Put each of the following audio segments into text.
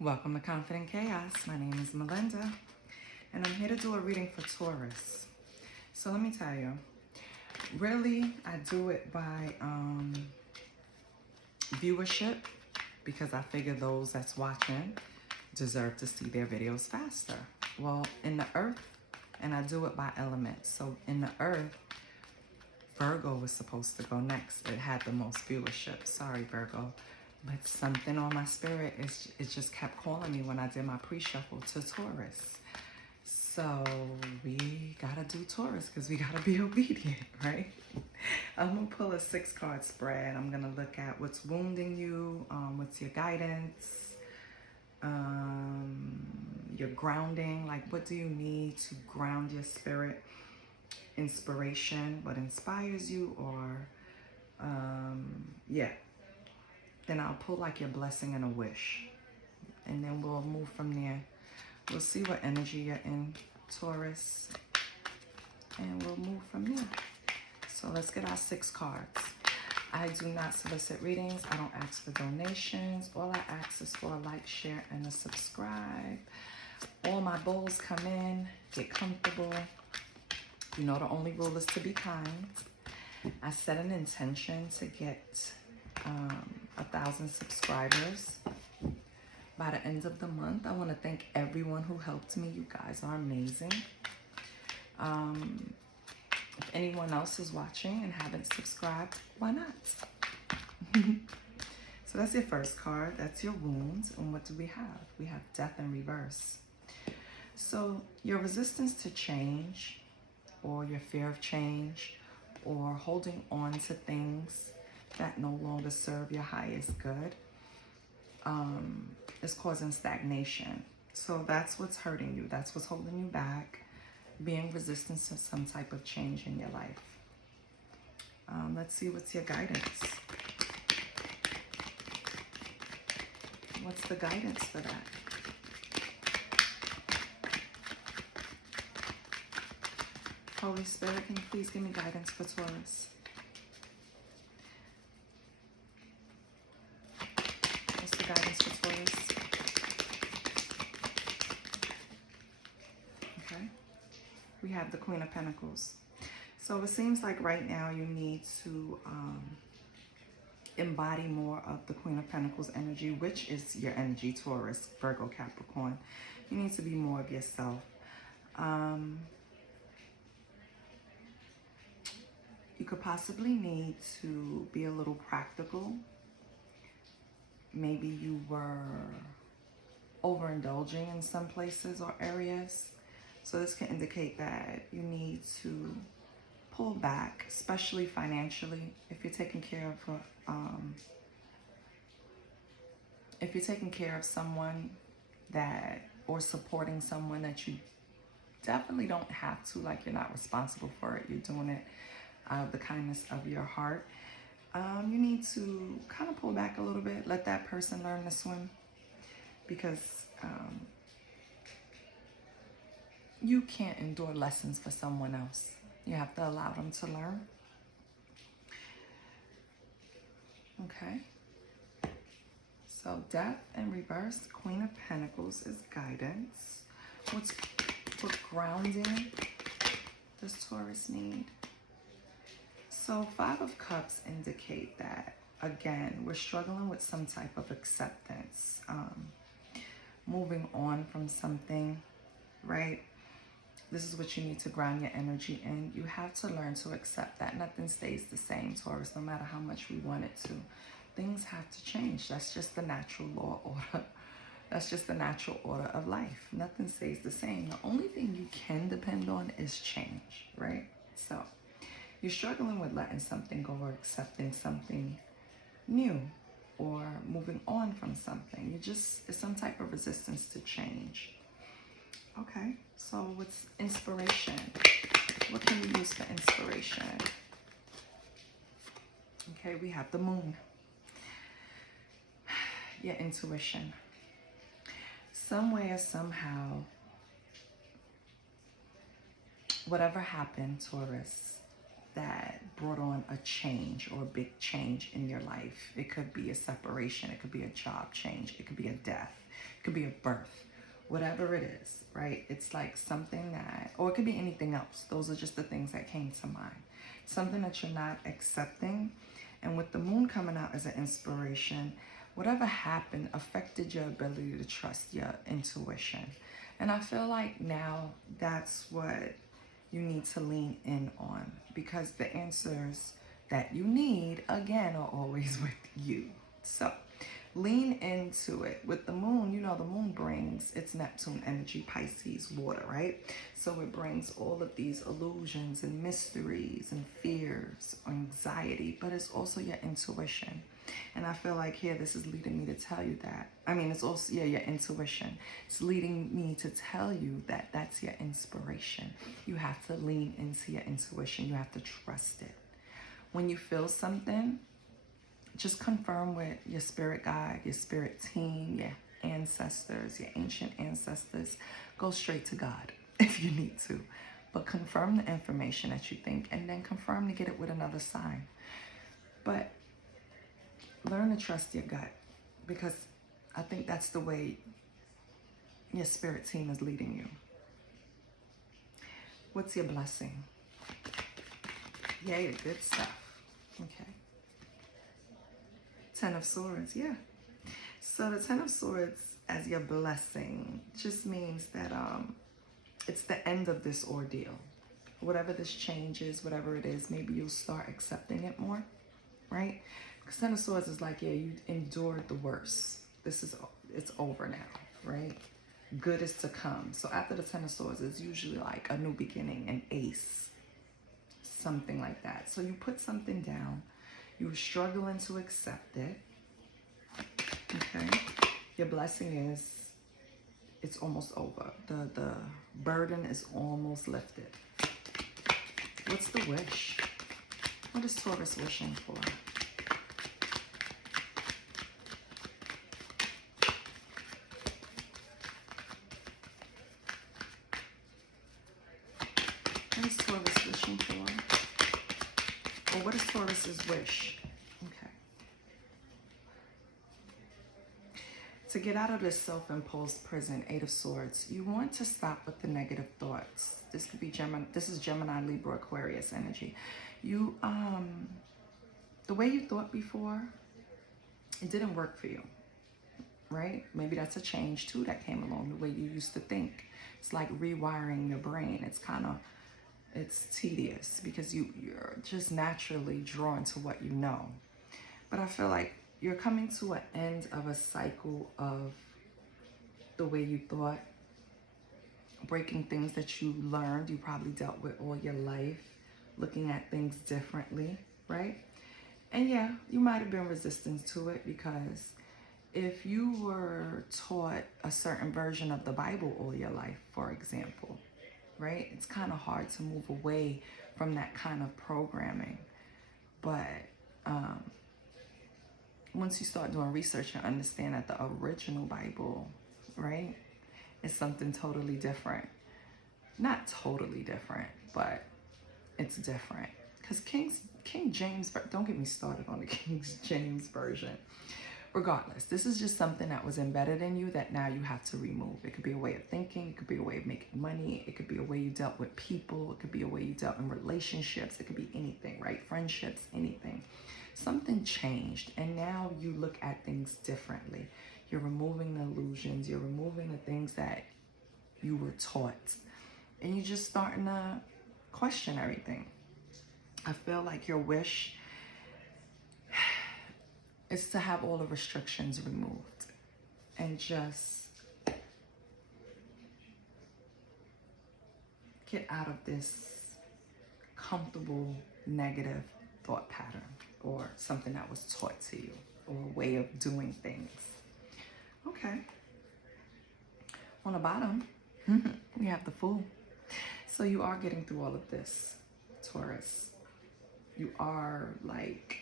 Welcome to Confident Chaos. My name is Melinda, and I'm here to do a reading for Taurus. So let me tell you, really, I do it by viewership because I figure those that's watching deserve to see their videos faster. Well, in the earth, and I do it by elements. So in the earth, Virgo was supposed to go next. It had the most viewership. Sorry, Virgo. But something on my spirit, it just kept calling me when I did my pre-shuffle to Taurus. So we gotta do Taurus because we gotta be obedient, right? I'm gonna pull a 6-card spread. I'm gonna look at what's wounding you, what's your guidance, your grounding, like what do you need to ground your spirit, inspiration, what inspires you, or yeah. Then I'll pull like your blessing and a wish. And then we'll move from there. We'll see what energy you're in, Taurus. And we'll move from there. So let's get our 6 cards. I do not solicit readings. I don't ask for donations. All I ask is for a like, share, and a subscribe. All my bowls come in. Get comfortable. You know the only rule is to be kind. I set an intention to get 1,000 subscribers by the end of the month. I want to thank everyone who helped me. You guys are amazing. If anyone else is watching and haven't subscribed, why not? So that's your first card. That's your wounds. And what do we have? We have death in reverse. So your resistance to change, or your fear of change, or holding on to things that no longer serve your highest good, is causing stagnation. So that's what's hurting you. That's what's holding you back, being resistant to some type of change in your life. Let's see what's your guidance. What's the guidance for that? Holy Spirit, can you please give me guidance for Taurus? Guidance for Taurus. Okay. We have the Queen of Pentacles. So it seems like right now you need to embody more of the Queen of Pentacles energy, which is your energy, Taurus, Virgo, Capricorn. You need to be more of yourself. You could possibly need to be a little practical. Maybe you were overindulging in some places or areas. So this can indicate that you need to pull back, especially financially. If you're taking care of someone that, or supporting someone that you definitely don't have to, like you're not responsible for it. You're doing it out of the kindness of your heart. You need to kind of pull back a little bit, let that person learn to swim, because you can't endure lessons for someone else. You have to allow them to learn. Okay. So death in reverse, Queen of Pentacles is guidance. What grounding does Taurus need? So 5 of Cups indicate that, again, we're struggling with some type of acceptance, moving on from something, right? This is what you need to ground your energy in. You have to learn to accept that nothing stays the same, Taurus, no matter how much we want it to. Things have to change. That's just the natural law order. That's just the natural order of life. Nothing stays the same. The only thing you can depend on is change, right? So you're struggling with letting something go or accepting something new or moving on from something. It's some type of resistance to change. Okay, so what's inspiration? What can you use for inspiration? Okay, we have the moon. Your intuition. Somewhere, somehow, whatever happened, Taurus, that brought on a change or a big change in your life. It could be a separation. It could be a job change. It could be a death. It could be a birth. Whatever it is, right? It's like something that, or it could be anything else. Those are just the things that came to mind. Something that you're not accepting. And with the moon coming out as an inspiration, whatever happened affected your ability to trust your intuition. And I feel like now that's what you need to lean in on, because the answers that you need, again, are always with you. So lean into it. With the moon, you know, the moon brings its Neptune energy, Pisces, water, right? So it brings all of these illusions and mysteries and fears, anxiety, but it's also your intuition. And I feel like here, this is leading me to tell you that. I mean, it's also, yeah, your intuition. It's leading me to tell you that that's your inspiration. You have to lean into your intuition. You have to trust it. When you feel something, just confirm with your spirit guide, your spirit team, your ancestors, your ancient ancestors. Go straight to God if you need to. But confirm the information that you think, and then confirm to get it with another sign. But learn to trust your gut, because I think that's the way your spirit team is leading you. What's your blessing? Yay, good stuff. Okay. Ten of Swords, yeah. So the Ten of Swords as your blessing just means that it's the end of this ordeal. Whatever this change is, whatever it is, maybe you'll start accepting it more, right? Because Ten of Swords is like, yeah, you endured the worst. It's over now, right? Good is to come. So after the Ten of Swords, it's usually like a new beginning, an ace, something like that. So you put something down. You were struggling to accept it. Okay. Your blessing is, it's almost over. The burden is almost lifted. What's the wish? What is Taurus wishing for? What is Taurus wishing for? Or what is Taurus's wish? Okay. To get out of this self-imposed prison, Eight of Swords, you want to stop with the negative thoughts. This could be Gemini. This is Gemini, Libra, Aquarius energy. You, the way you thought before, it didn't work for you, right? Maybe that's a change too that came along, the way you used to think. It's like rewiring your brain. It's tedious because you're just naturally drawn to what you know. But I feel like you're coming to an end of a cycle of the way you thought, breaking things that you learned, you probably dealt with all your life, looking at things differently, right? And yeah, you might have been resistant to it, because if you were taught a certain version of the Bible all your life, for example, right? It's kind of hard to move away from that kind of programming. But once you start doing research and understand that the original Bible, right, is something totally different. Not totally different, but it's different. Because King James, don't get me started on the King James version. Regardless, this is just something that was embedded in you that now you have to remove. It could be a way of thinking. It could be a way of making money. It could be a way you dealt with people. It could be a way you dealt in relationships. It could be anything, right? Friendships, anything. Something changed, and now you look at things differently. You're removing the illusions. You're removing the things that you were taught, and you're just starting to question everything. I feel like your wish is to have all the restrictions removed and just get out of this comfortable negative thought pattern, or something that was taught to you, or a way of doing things. Okay. On the bottom, we have the Fool. So you are getting through all of this, Taurus. You are like,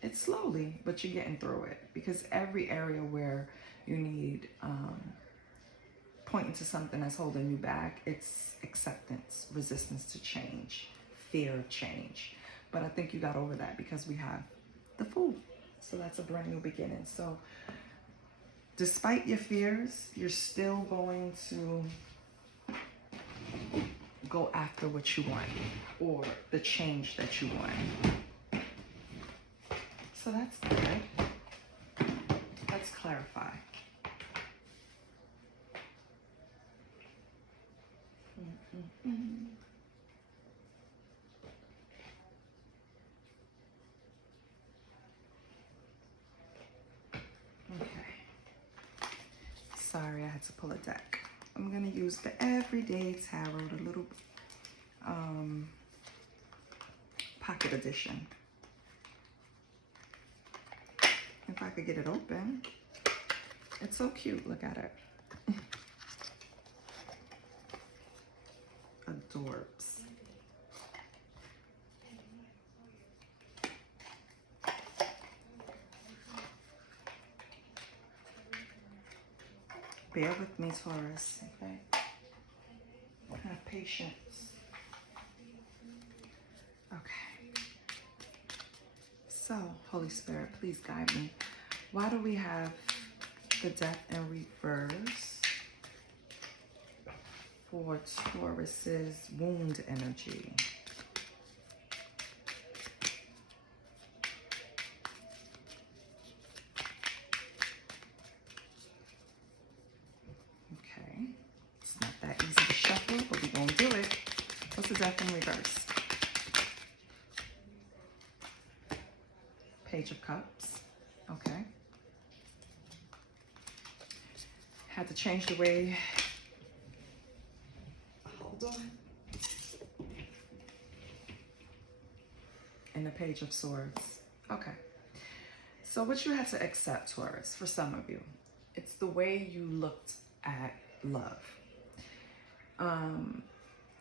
it's slowly, but you're getting through it, because every area where you need pointing to something that's holding you back, it's acceptance, resistance to change, fear of change. But I think you got over that because we have the Fool. So that's a brand new beginning. So despite your fears, you're still going to go after what you want or the change that you want. So that's good. Let's clarify. Okay. Sorry, I had to pull a deck. I'm going to use the Everyday Tarot, the little pocket edition. If I could get it open. It's so cute. Look at it. Adorbs. Bear with me, Taurus, okay? Have patience. Okay. So, Holy Spirit, please guide me. Why do we have the Death in reverse for Taurus's wound energy? Okay. It's not that easy to shuffle, but we're going to do it. What's the Death in reverse? Page of Cups. Okay. Had to change the way. Hold on. And the Page of Swords. Okay. So what you had to accept, Taurus, for some of you, it's the way you looked at love.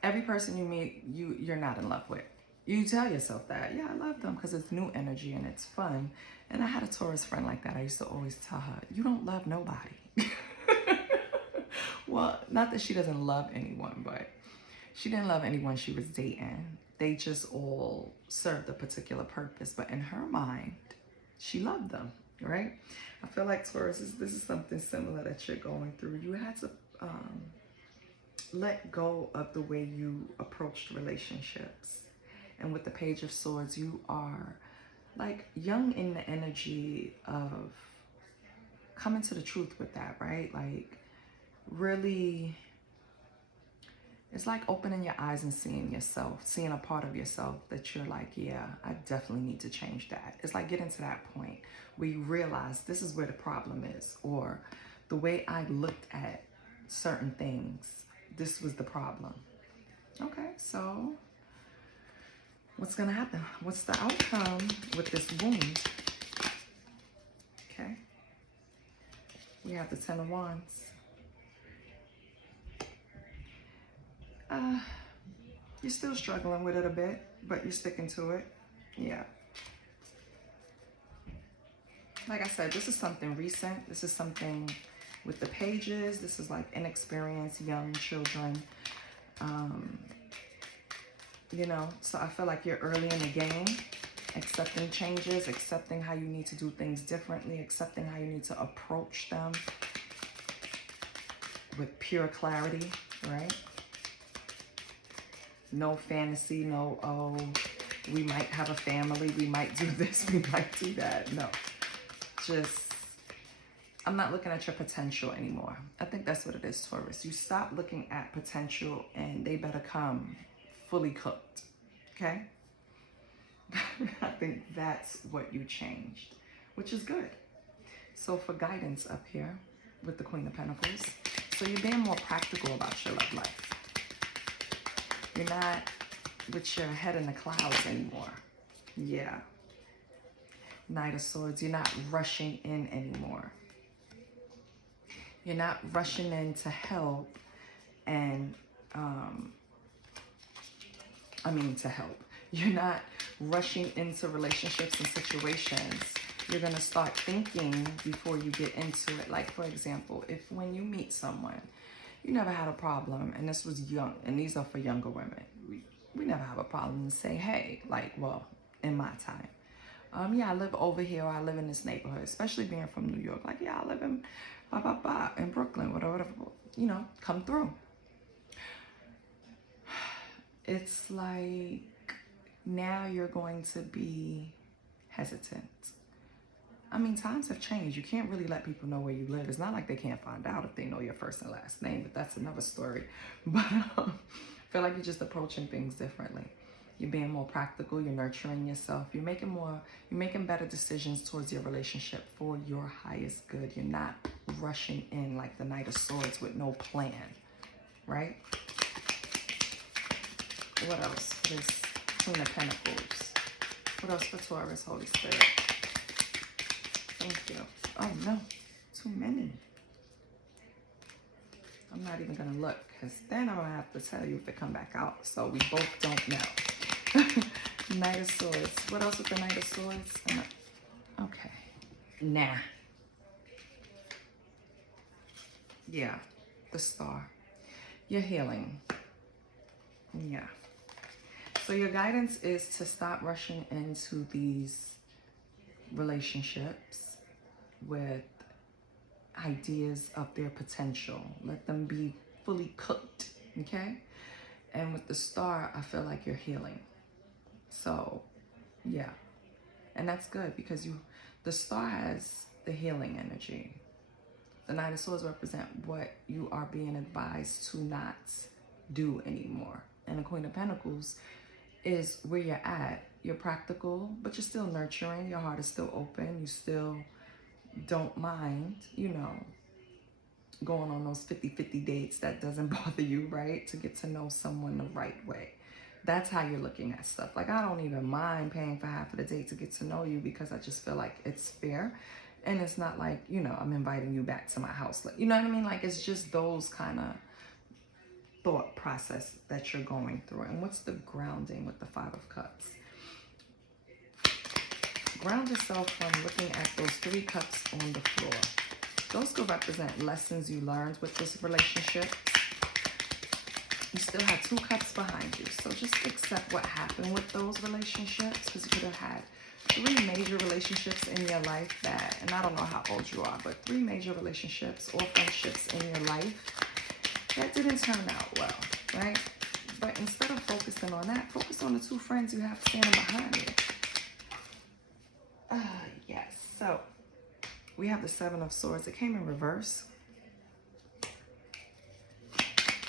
Every person you meet, you're not in love with. You tell yourself that, yeah, I love them because it's new energy and it's fun. And I had a Taurus friend like that. I used to always tell her, you don't love nobody. Well, not that she doesn't love anyone, but she didn't love anyone she was dating. They just all served a particular purpose. But in her mind, she loved them, right? I feel like Taurus, this is something similar that you're going through. You had to let go of the way you approached relationships. And with the Page of Swords, you are like young in the energy of coming to the truth with that, right? Like really, it's like opening your eyes and seeing yourself, seeing a part of yourself that you're like, yeah, I definitely need to change that. It's like getting to that point where you realize this is where the problem is, or the way I looked at certain things, this was the problem. Okay, so what's gonna happen? What's the outcome with this wound? Okay. We have the Ten of Wands. You're still struggling with it a bit, but you're sticking to it. Yeah. Like I said, this is something recent. This is something with the pages. This is like inexperienced young children. You know, so I feel like you're early in the game, accepting changes, accepting how you need to do things differently, accepting how you need to approach them with pure clarity, right? No fantasy, no, oh, we might have a family, we might do this, we might do that. No, just, I'm not looking at your potential anymore. I think that's what it is, Taurus. You stop looking at potential and they better come fully cooked, okay? I think that's what you changed, which is good. So for guidance up here with the Queen of Pentacles, so you're being more practical about your love life. You're not with your head in the clouds anymore. Yeah. Knight of Swords, you're not rushing in anymore. You're not rushing in to help and, to help. You're not rushing into relationships and situations. You're going to start thinking before you get into it. Like, for example, if when you meet someone, you never had a problem, and this was young, and these are for younger women. we never have a problem to say, hey, like, well, in my time. Yeah, I live over here, or I live in this neighborhood, especially being from New York. Like, yeah, I live in in Brooklyn, whatever, you know, come through. It's like now you're going to be hesitant. I mean, times have changed. You can't really let people know where you live. It's not like they can't find out if they know your first and last name, but that's another story. But I feel like you're just approaching things differently. You're being more practical. You're nurturing yourself. You're making better decisions towards your relationship for your highest good. You're not rushing in like the Knight of Swords with no plan, right? What else? This Queen of Pentacles. What else for Taurus, Holy Spirit? Thank you. Oh no, too many. I'm not even gonna look, because then I'm gonna have to tell you if it come back out. So we both don't know. Knight of Swords. What else with the Knight of Swords? Okay. Nah. Yeah. The Star. You're healing. Yeah. So your guidance is to stop rushing into these relationships with ideas of their potential. Let them be fully cooked, okay? And with the Star, I feel like you're healing. So, yeah. And that's good, because the Star has the healing energy. The Knight of Swords represent what you are being advised to not do anymore. And the Queen of Pentacles is where you're at. You're practical, but you're still nurturing. Your heart is still open. You still don't mind, you know, going on those 50-50 dates. That doesn't bother you, right? To get to know someone the right way. That's how you're looking at stuff. Like, I don't even mind paying for half of the date to get to know you, because I just feel like it's fair. And it's not like, you know, I'm inviting you back to my house. Like, you know what I mean? Like, it's just those kind of thought process that you're going through. And what's the grounding with the Five of Cups? Ground yourself from looking at those 3 cups on the floor. Those could represent lessons you learned with this relationship. You still have 2 cups behind you. So just accept what happened with those relationships, because you could have had 3 major relationships in your life that, and I don't know how old you are, but 3 major relationships or friendships in your life that didn't turn out well, right? But instead of focusing on that, focus on the 2 friends you have standing behind you. Yes. So we have the 7 of Swords. It came in reverse.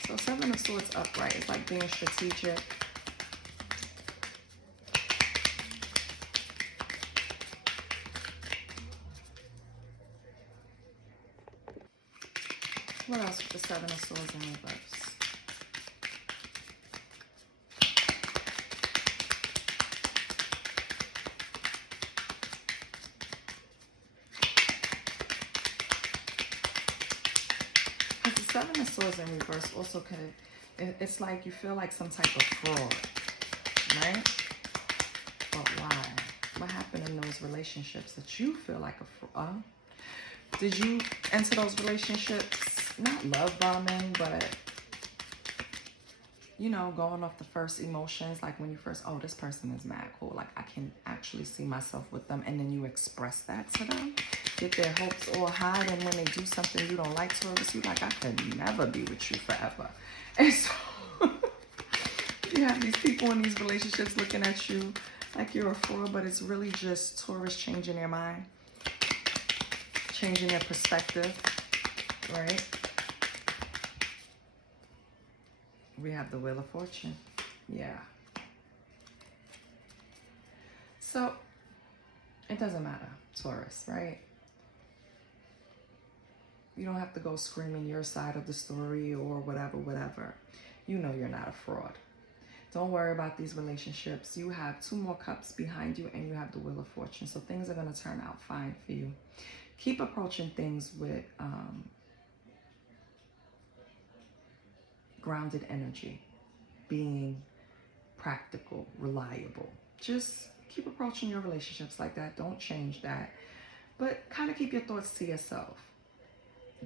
So 7 of Swords upright is like being strategic. What else with the 7 of Swords in reverse? Because the 7 of Swords in reverse also could, it's like you feel like some type of fraud, right? But why? What happened in those relationships that you feel like a fraud? Did you enter those relationships not love bombing, but, you know, going off the first emotions, like when you first, oh, this person is mad cool, like I can actually see myself with them, and then you express that to them, get their hopes all high, and when they do something you don't like, Taurus, you're like, I could never be with you forever. And so you have these people in these relationships looking at you like you're a fraud, but it's really just Taurus changing their mind, changing their perspective, right? We have the Wheel of Fortune. Yeah. So, it doesn't matter, Taurus, right? You don't have to go screaming your side of the story or whatever. You know you're not a fraud. Don't worry about these relationships. You have 2 more cups behind you, and you have the Wheel of Fortune. So things are going to turn out fine for you. Keep approaching things with grounded energy, being practical, reliable. Just keep approaching your relationships like that. Don't change that. But kind of keep your thoughts to yourself,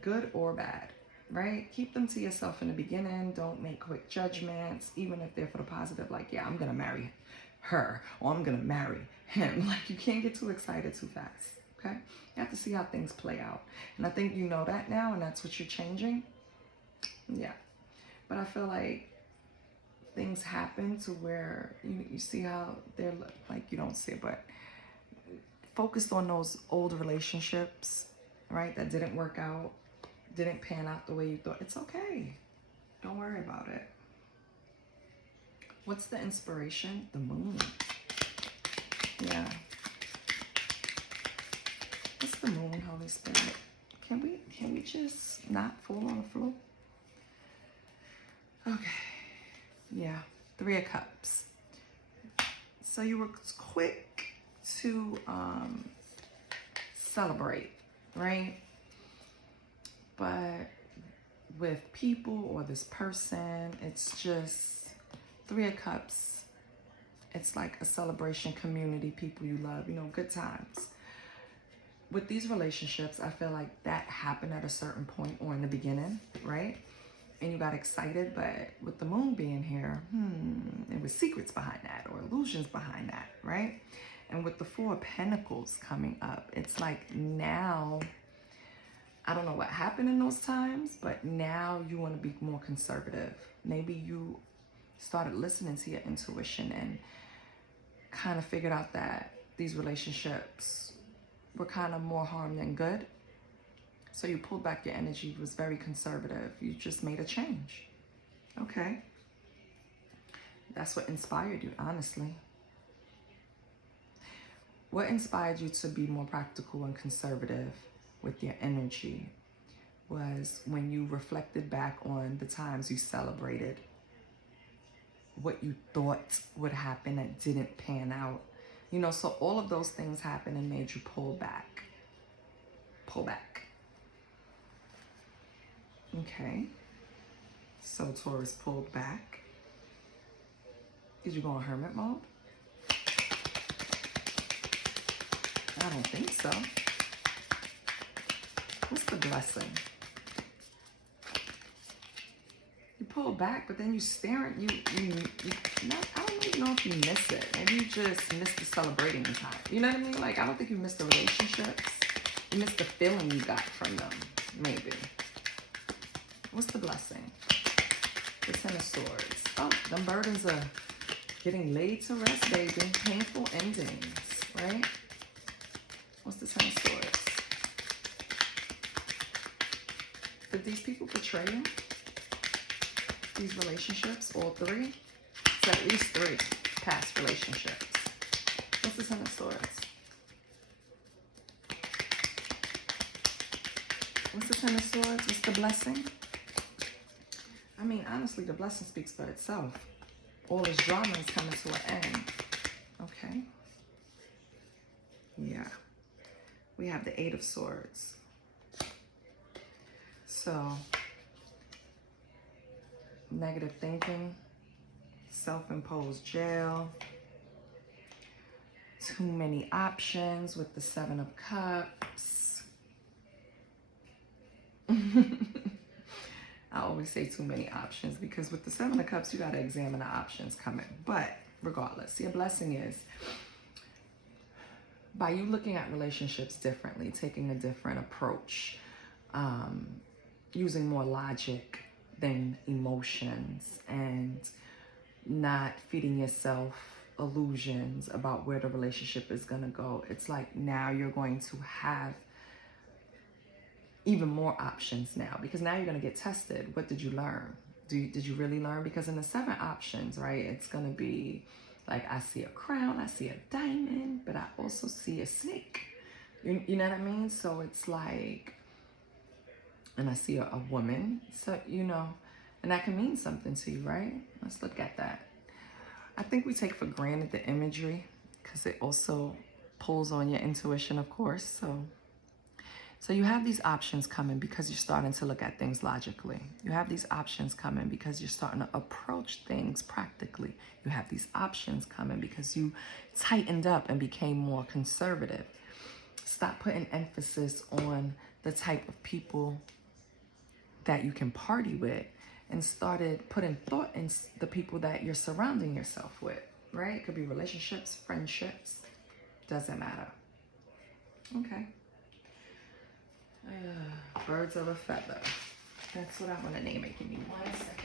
good or bad. right? Keep them to yourself in the beginning. Don't make quick judgments, even if they're for the positive, like, yeah, I'm going to marry her or I'm going to marry him. Like, you can't get too excited too fast, okay? You have to see how things play out. And I think you know that now, and that's what you're changing. Yeah. But I feel like things happen to where you see how they're, like, you don't see it, but focused on those old relationships, right, that didn't work out, didn't pan out the way you thought. It's okay. Don't worry about it. What's the inspiration? The moon. Yeah. What's the moon, Holy Spirit? Can we just not fall on the floor? Okay. Yeah. 3 of Cups. So you were quick to celebrate, right? But with people or this person, it's just 3 of Cups. It's like a celebration, community, people you love, good times. With these relationships, I feel like that happened at a certain point or in the beginning, right? And you got excited, but with the moon being here, there was secrets behind that or illusions behind that, right? And with the 4 of Pentacles coming up, it's like now, I don't know what happened in those times, but now you want to be more conservative. Maybe you started listening to your intuition and kind of figured out that these relationships were kind of more harm than good. So you pulled back your energy, was very conservative. You just made a change. Okay. That's what inspired you, honestly. What inspired you to be more practical and conservative with your energy was when you reflected back on the times you celebrated, what you thought would happen that didn't pan out. So all of those things happened and made you pull back. Pull back. Okay. So Taurus pulled back. Did you go in hermit mode? I don't think so. What's the blessing? You pull back, but then you stare at I don't even know if you miss it. Maybe you just miss the celebrating time. You know what I mean? Like, I don't think you missed the relationships. You missed the feeling you got from them, maybe. What's the blessing? The 10 of Swords. Oh, them burdens are getting laid to rest, baby. Painful endings, right? What's the 10 of Swords? Did these people betray you? These relationships, all 3? So at least 3 past relationships. What's the 10 of Swords? What's the 10 of Swords? What's the blessing? I mean, honestly, the blessing speaks for itself. All this drama is coming to an end. Okay. Yeah. We have the 8 of Swords. So, negative thinking, self-imposed jail, too many options with the 7 of Cups. I always say too many options because with the 7 of Cups, you got to examine the options coming. But regardless, your blessing is by you looking at relationships differently, taking a different approach, using more logic than emotions, and not feeding yourself illusions about where the relationship is going to go. It's like now you're going to have even more options now, because now you're going to get tested. What did you learn? Did you really learn? Because in the 7 options, right, it's going to be like, I see a crown, I see a diamond, but I also see a snake. You know what I mean? So it's like, and I see a woman, so, and that can mean something to you, right? Let's look at that. I think we take for granted the imagery because it also pulls on your intuition, of course. So you have these options coming because you're starting to look at things logically. You have these options coming because you're starting to approach things practically. You have these options coming because you tightened up and became more conservative. Stop putting emphasis on the type of people that you can party with and started putting thought in the people that you're surrounding yourself with, right? It could be relationships, friendships, doesn't matter. Okay. Birds of a feather. That's what I want to name it. Give me 1 second.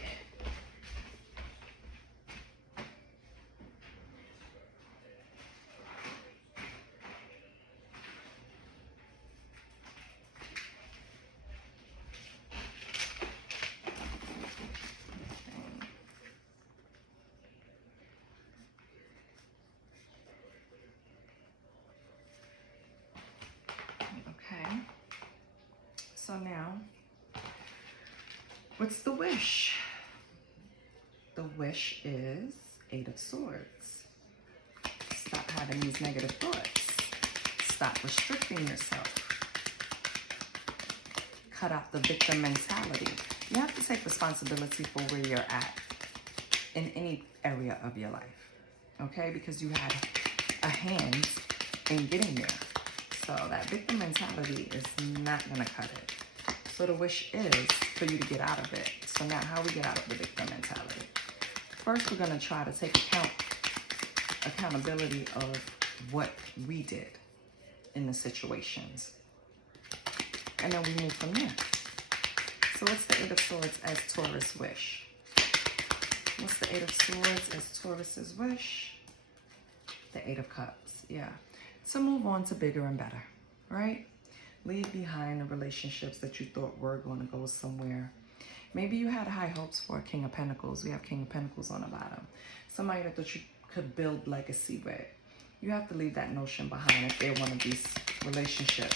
Okay. So now, what's the wish? The wish is 8 of Swords. Stop having these negative thoughts. Stop restricting yourself. Cut out the victim mentality. You have to take responsibility for where you're at in any area of your life, okay? Because you had a hand in getting there. So that victim mentality is not gonna cut it. So the wish is for you to get out of it. So now how we get out of the victim mentality? First, we're gonna try to take accountability of what we did in the situations. And then we move from there. So what's the 8 of Swords as Taurus wish? What's the 8 of Swords as Taurus's wish? The 8 of Cups, yeah. So move on to bigger and better, right? Leave behind the relationships that you thought were going to go somewhere. Maybe you had high hopes for a King of Pentacles. We have King of Pentacles on the bottom. Somebody that thought you could build legacy with. You have to leave that notion behind if they're one of these relationships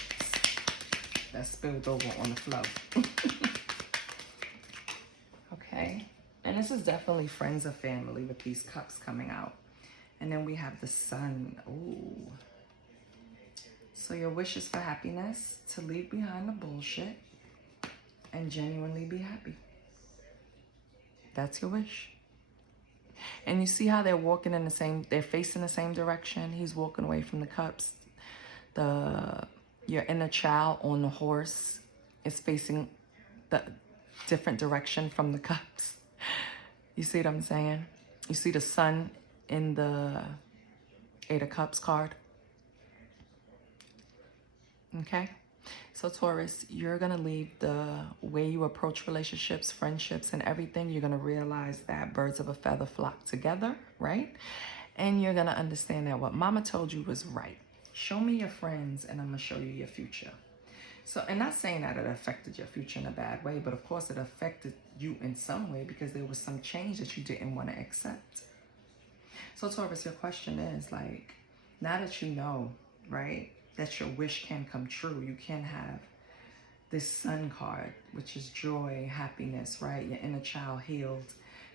that spilled over on the flow. Okay. And this is definitely friends or family with these cups coming out. And then we have the Sun. Ooh. So your wish is for happiness, to leave behind the bullshit and genuinely be happy. That's your wish. And you see how they're walking in the same, they're facing the same direction. He's walking away from the cups. Your inner child on the horse is facing the different direction from the cups. You see what I'm saying? You see the Sun in the 8 of Cups card. Okay, so Taurus, you're going to leave the way you approach relationships, friendships, and everything. You're going to realize that birds of a feather flock together, right? And you're going to understand that what mama told you was right. Show me your friends and I'm going to show you your future. So, and not saying that it affected your future in a bad way, but of course it affected you in some way because there was some change that you didn't want to accept. So Taurus, your question is like, now that you know, right, that your wish can come true, you can have this Sun card, which is joy, happiness, right? Your inner child healed.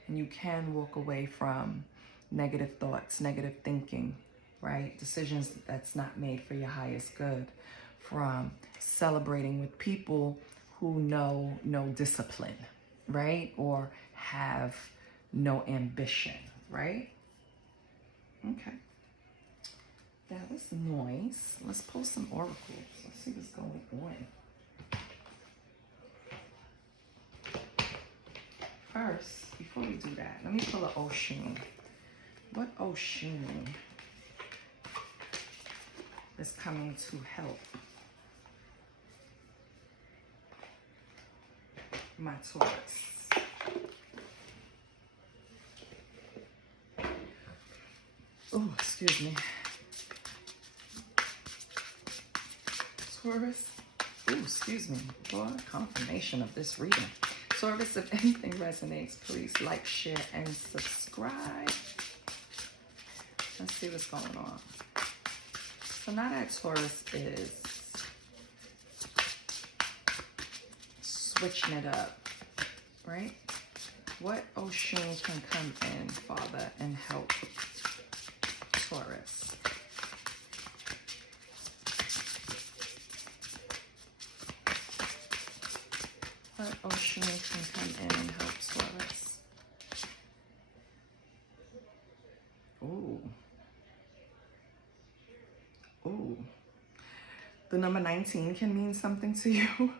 And you can walk away from negative thoughts, negative thinking, right? Decisions that's not made for your highest good. From celebrating with people who know no discipline, right? Or have no ambition, right? Okay. That was nice. Let's pull some oracles. Let's see what's going on. First, before we do that, let me pull an Oshun. What Oshun is coming to help my Taurus? Oh, excuse me. Taurus, ooh, excuse me, for confirmation of this reading. Taurus, if anything resonates, please like, share, and subscribe. Let's see what's going on. So now that Taurus is switching it up, right? What Oshun can come in, Father, and help Taurus? What Oshun can come in and help Taurus? Ooh. Ooh. The number 19 can mean something to you.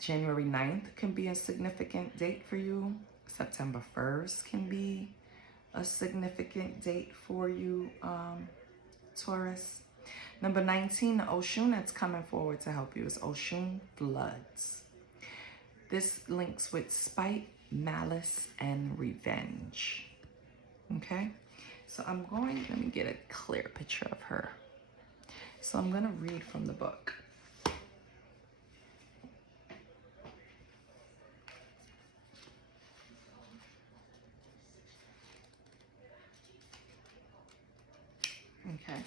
January 9th can be a significant date for you. September 1st can be a significant date for you, Taurus. Number 19, the Oshun that's coming forward to help you is Oshun Floods. This links with spite, malice, and revenge. Okay? So let me get a clear picture of her. So I'm going to read from the book. Okay.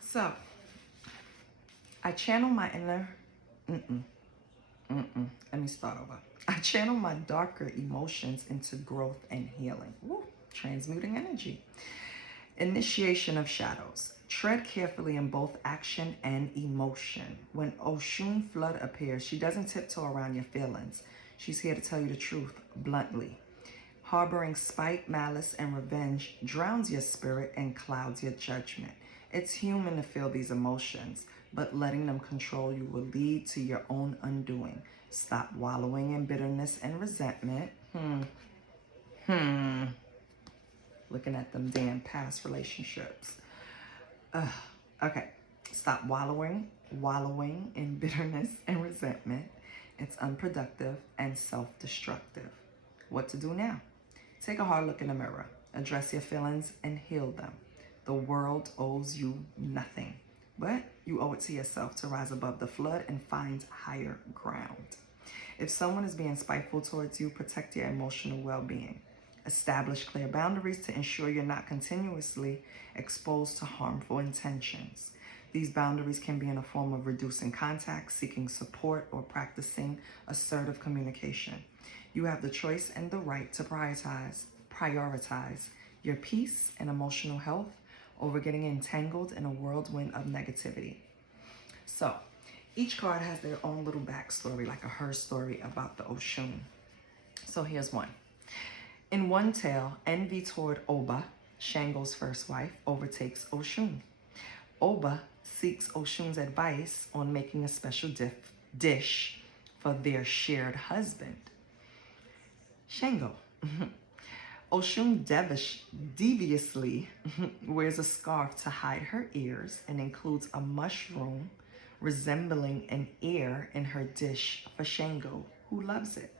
So, I channel my inner... Let me start over. I channel my darker emotions into growth and healing. Woo. Transmuting energy. Initiation of shadows. Tread carefully in both action and emotion. When Oshun Flood appears, she doesn't tiptoe around your feelings. She's here to tell you the truth bluntly. Harboring spite, malice, and revenge drowns your spirit and clouds your judgment. It's human to feel these emotions, but letting them control you will lead to your own undoing. Stop wallowing in bitterness and resentment. Looking at them damn past relationships. Okay. Stop wallowing in bitterness and resentment. It's unproductive and self-destructive. What to do now? Take a hard look in the mirror. Address your feelings and heal them. The world owes you nothing, but you owe it to yourself to rise above the flood and find higher ground. If someone is being spiteful towards you, protect your emotional well-being. Establish clear boundaries to ensure you're not continuously exposed to harmful intentions. These boundaries can be in a form of reducing contact, seeking support, or practicing assertive communication. You have the choice and the right to prioritize your peace and emotional health over getting entangled in a whirlwind of negativity. So, each card has their own little backstory, like a her story about the Oshun. So here's one. In one tale, envy toward Oba, Shango's first wife, overtakes Oshun. Oba seeks Oshun's advice on making a special dish for their shared husband, Shango. Oshun deviously wears a scarf to hide her ears and includes a mushroom resembling an ear in her dish for Shango, who loves it.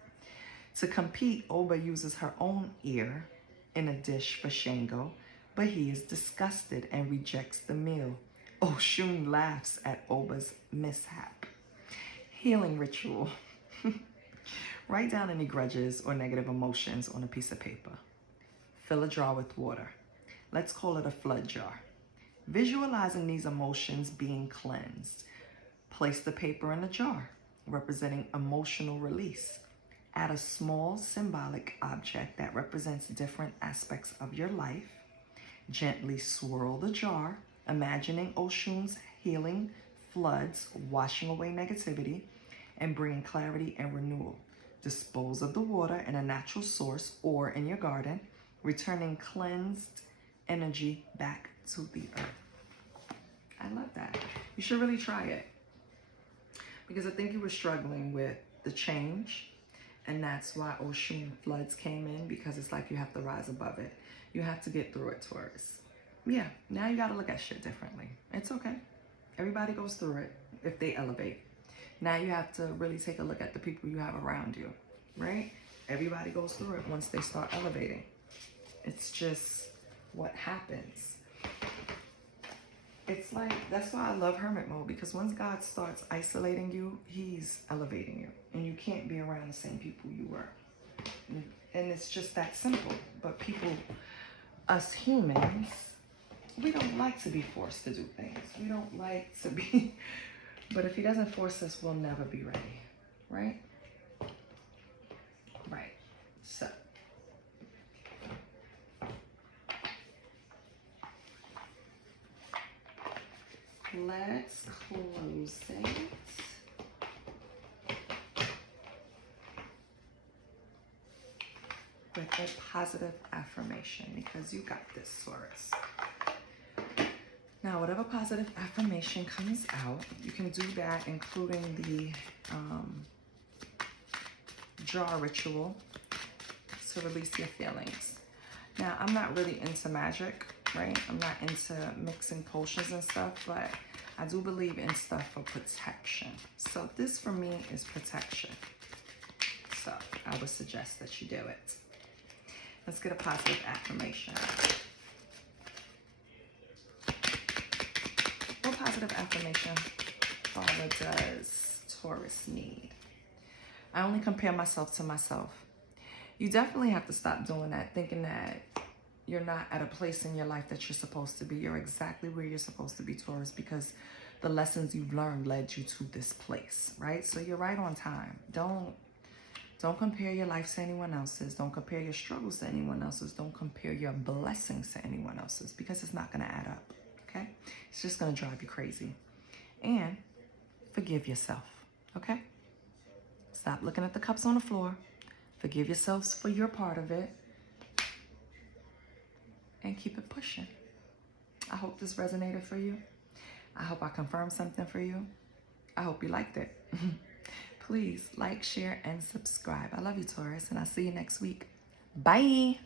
To compete, Oba uses her own ear in a dish for Shango, but he is disgusted and rejects the meal. Oshun laughs at Oba's mishap. Healing ritual. Write down any grudges or negative emotions on a piece of paper. Fill a jar with water. Let's call it a flood jar. Visualizing these emotions being cleansed. Place the paper in the jar, representing emotional release. Add a small symbolic object that represents different aspects of your life. Gently swirl the jar, imagining Oshun's healing floods washing away negativity and bringing clarity and renewal. Dispose of the water in a natural source or in your garden, returning cleansed energy back to the earth. I love that. You should really try it, because I think you were struggling with the change, and that's why Oshun Floods came in, because it's like you have to rise above it. You have to get through it, Taurus. Yeah, now you got to look at shit differently. It's okay. Everybody goes through it if they elevate. Now you have to really take a look at the people you have around you, right? Everybody goes through it once they start elevating. It's just what happens. It's like, that's why I love hermit mode, because once God starts isolating you, he's elevating you. And you can't be around the same people you were. And it's just that simple. But people, us humans, we don't like to be forced to do things. We don't like to be... But if he doesn't force us, we'll never be ready, right? Right. So. Let's close it with a positive affirmation, because you got this, Taurus. Now, whatever positive affirmation comes out, you can do that, including the jar ritual to release your feelings. Now, I'm not really into magic, right? I'm not into mixing potions and stuff, but I do believe in stuff for protection. So this for me is protection. So I would suggest that you do it. Let's get a positive affirmation. What positive affirmation Father does Taurus need? I only compare myself to myself. You definitely have to stop doing that, thinking that you're not at a place in your life that you're supposed to be. You're exactly where you're supposed to be, Taurus, because the lessons you've learned led you to this place, right? So you're right on time. Don't compare your life to anyone else's. Don't compare your struggles to anyone else's. Don't compare your blessings to anyone else's, because it's not going to add up, okay? It's just going to drive you crazy. And forgive yourself, okay? Stop looking at the cups on the floor. Forgive yourselves for your part of it. And keep it pushing. I hope this resonated for you. I hope I confirmed something for you. I hope you liked it. Please like, share, and subscribe. I love you, Taurus, and I'll see you next week. Bye.